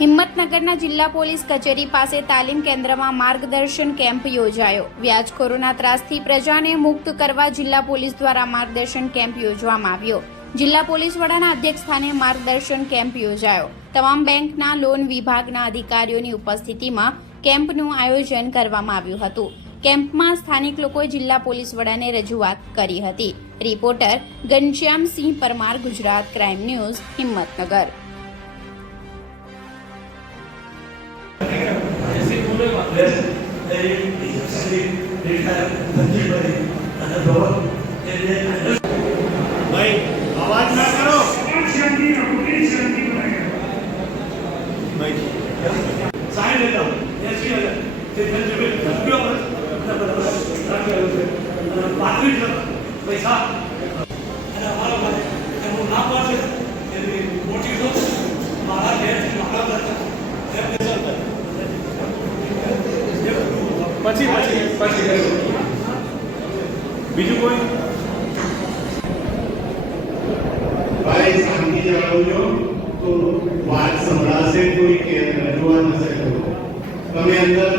હિંમતનગરના જિલ્લા પોલીસ કચેરી પાસે તાલીમ કેન્દ્રમાં માર્ગદર્શન કેમ્પ યોજાયો। વ્યાજખોરોના ત્રાસથી પ્રજાને મુક્ત કરવા જિલ્લા પોલીસ દ્વારા માર્ગદર્શન કેમ્પ યોજવામાં આવ્યો। જિલ્લા પોલીસ વડાના અધ્યક્ષસ્થાને માર્ગદર્શન કેમ્પ યોજાયો। તમામ બેંકના લોન વિભાગના અધિકારીઓની ઉપસ્થિતિમાં કેમ્પનું આયોજન કરવામાં આવ્યું હતું। કેમ્પમાં સ્થાનિક લોકોએ જિલ્લા પોલીસ વડાને રજૂઆત કરી હતી। Reporter Ghanshyamsinh Parmar, Gujarat crime news, Himmatnagar. भाई आवाज ना करो। साइन लेता हूँ पैसा बीजू कोई भाई शांति जाळवજો तो વાત સંભળાશે, કોઈ રજૂઆત હશે તો તમે અંદર